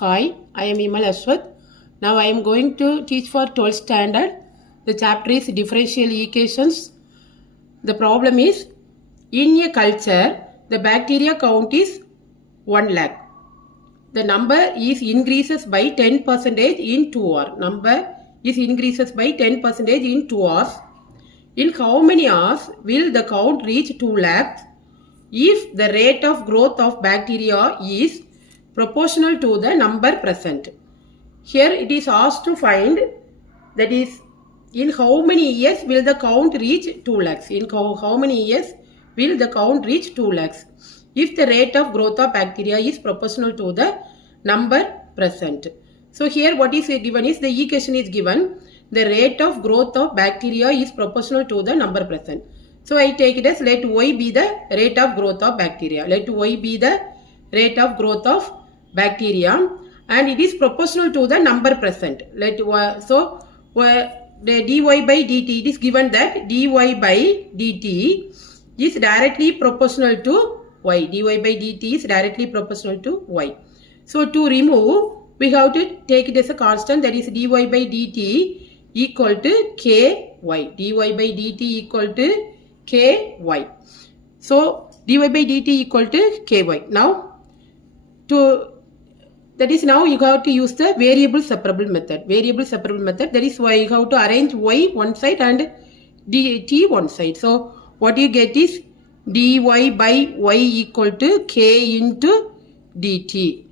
Hi, I am Imal Ashwath. Now I am going to teach for 12th standard. The chapter is differential equations. The problem is, in a culture, the bacteria count is 1 lakh. The number is increases by 10% in 2 hours. Number is increases by 10% in 2 hours. In how many hours will the count reach 2 lakhs if the rate of growth of bacteria is proportional to the number present? Here it is asked to find, that is, in how many years will the count reach 2 lakhs? In how many years will the count reach 2 lakhs if the rate of growth of bacteria is proportional to the number present? So here what is given is, the equation is given, the rate of growth of bacteria is proportional to the number present. So I take it as, let y be the rate of growth of bacteria. Let y be the rate of growth of bacteria, and it is proportional to the number present. The dy by dt, it is given that dy by dt is directly proportional to y. Dy by dt is directly proportional to y. So to remove, we have to take it as a constant, that is dy by dt equal to ky. Dy by dt equal to ky. So dy by dt equal to ky. Now now you have to use the variable separable method. Variable separable method, that is why you have to arrange y one side and t one side. So what you get is dy by y equal to k into dt.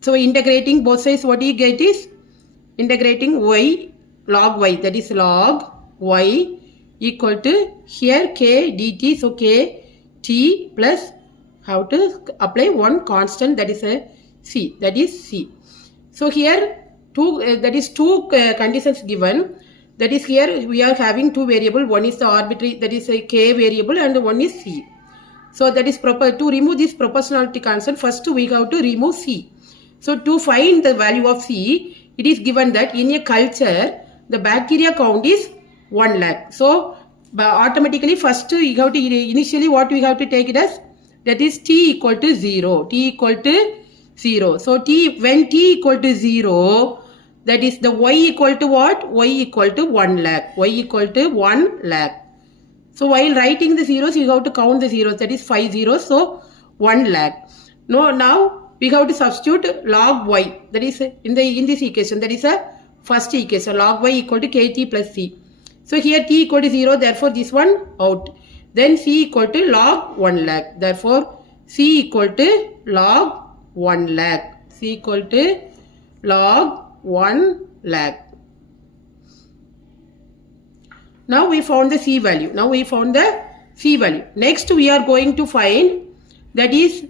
So integrating both sides, what you get is integrating y log y, that is log y equal to here k dt. So k t plus, how to apply one constant, that is a c, that is c. So here two conditions given, that is here we are having two variable, one is the arbitrary, that is a k variable, and one is c. So that is proper. To remove this proportionality constant, first we have to remove c. So to find the value of c, it is given that in a culture the bacteria count is 1 lakh. So automatically first you have to, initially what we have to take it as, that is t equal to 0. T equal to 0. So when t equal to 0, that is the y equal to what? Y equal to 1 lakh. Y equal to 1 lakh. So while writing the zeros, you have to count the zeros, that is 5 zeros. So 1 lakh. Now we have to substitute log y, that is in this equation, that is a first equation, log y equal to kt plus c. So here t equal to 0, therefore this one out. Then c equal to log 1 lakh. Therefore c equal to log 1 lakh. C equal to log 1 lakh. Now we found the c value. Next we are going to find, that is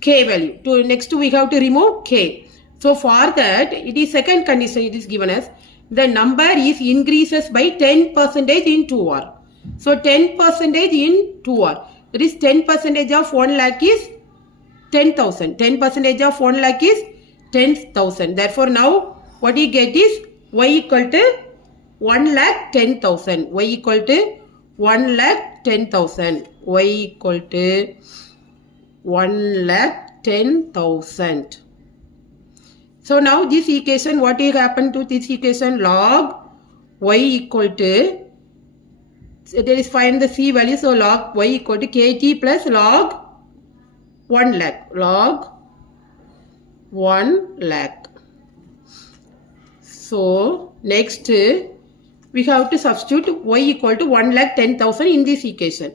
k value. Next we have to remove k. So for that, it is second condition, it is given as the number is increases by 10% in 2 hours. So 10% in 2 hours. That is 10% of 1 lakh is 10,000. 10% of 1 lakh is 10,000. Therefore now what you get is y equal to 1 lakh 10,000. Y equal to 1 lakh 10,000. Y equal to 1 lakh 10,000. So now this equation, what will happen to this equation? Log y equal to, there is find the c value, so log y equal to kt plus log 1 lakh. Log 1 lakh. So next we have to substitute y equal to 1 lakh 10,000 in this equation.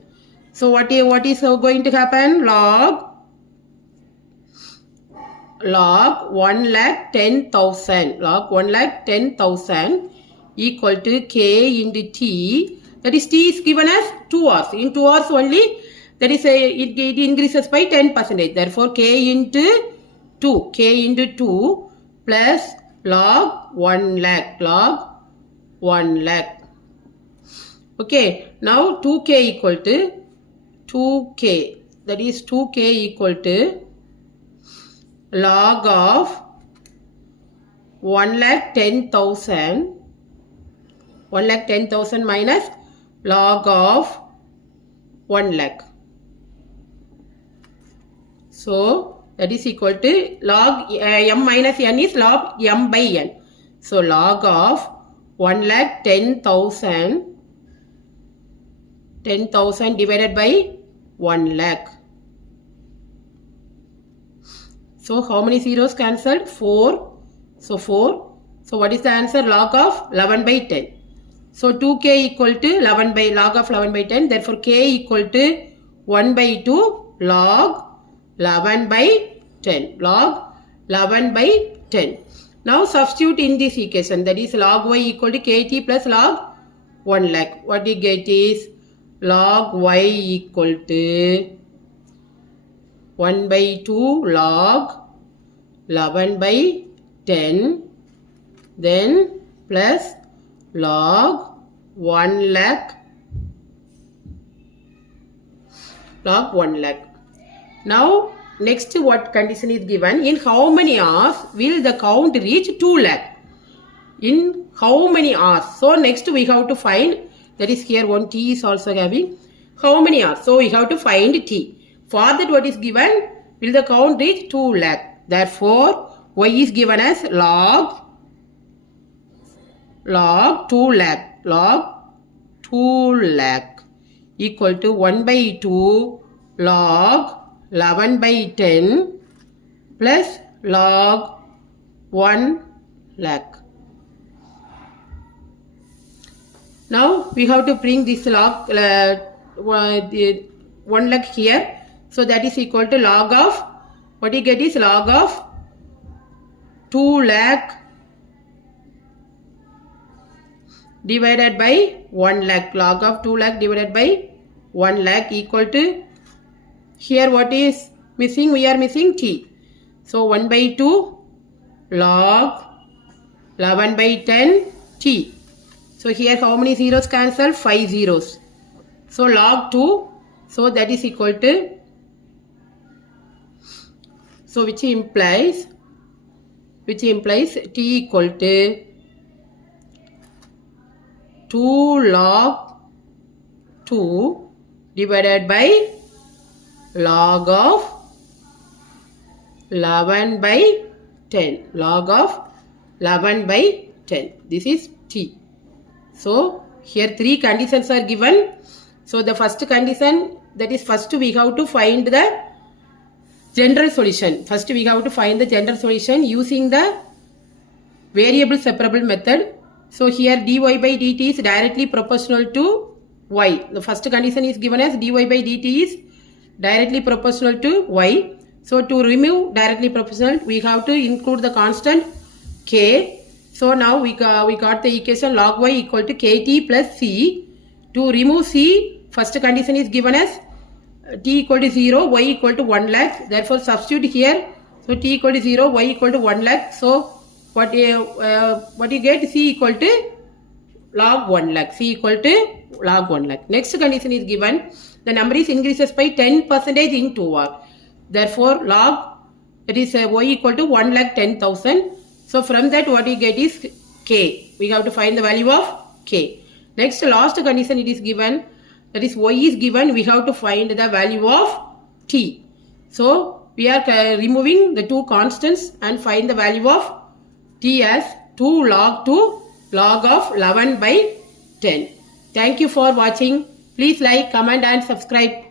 So what is going to happen? Log 1 lakh 10,000. Log 1 lakh 10,000 equal to k into t. That is t is given as 2 hours. In 2 hours only, that is it increases by 10%. Therefore k into 2. K into 2 plus log 1 lakh. Log 1 lakh. Okay. Now 2k equal to 2k. That is 2k equal to log of 1 lakh 10,000. 1 lakh 10,000 minus log of 1 lakh. So that is equal to log m minus n is log m by n. So log of 1,10,000 divided by 1 lakh. So how many zeros cancelled? 4. So 4. So what is the answer? Log of 11 by 10. So 2k equal to 11 by log of 11 by 10. Therefore k equal to 1 by 2 log 11 by 10. Log 11 by 10. Now substitute in this equation, that is log y equal to kt plus log 1 lakh. What you get is log y equal to 1 by 2 log 11 by 10, then plus log 1 lakh, log 1 lakh. Now next what condition is given? In how many hours will the count reach 2 lakh? In how many hours? So next we have to find, that is here one t is also having how many hours. So we have to find t. For that what is given? Will the count reach 2 lakh? Therefore y is given as log 2 lakh. Log 2 lakh equal to 1 by 2 log 11 by 10 plus log 1 lakh. Now we have to bring this log 1 lakh here. So that is equal to log of, what you get is log of 2 lakh divided by 1 lakh. Log of 2 lakh divided by 1 lakh equal to, here what is missing? We are missing t. So 1 by 2 log 11 by 10 t. So here how many zeros cancel? 5 zeros. So log 2. So that is equal to, so which implies t equal to 2 log 2 divided by log of 11 by 10. Log of 11 by 10. This is t. So here 3 conditions are given. So the first condition, that is first we have to find the general solution. First we have to find the general solution using the variable separable method. So here dy by dt is directly proportional to y. The first condition is given as dy by dt is directly proportional to y. So to remove directly proportional, we have to include the constant k. So now we got the equation log y equal to kt plus c. To remove c, first condition is given as t equal to 0, y equal to 1 lakh. Therefore substitute here. So t equal to 0, y equal to 1 lakh. So what you get? C equal to log 1 lakh. C equal to log 1 lakh. Next condition is given. The number is increases by 10% in 2 hours. Therefore log, that is y equal to 1,10,000. So from that what you get is k. We have to find the value of k. Next last condition it is given, that is y is given, we have to find the value of t. So we are removing the 2 constants and find the value of t as 2 log 2 log of 11 by 10. Thank you for watching. Please like, comment and subscribe.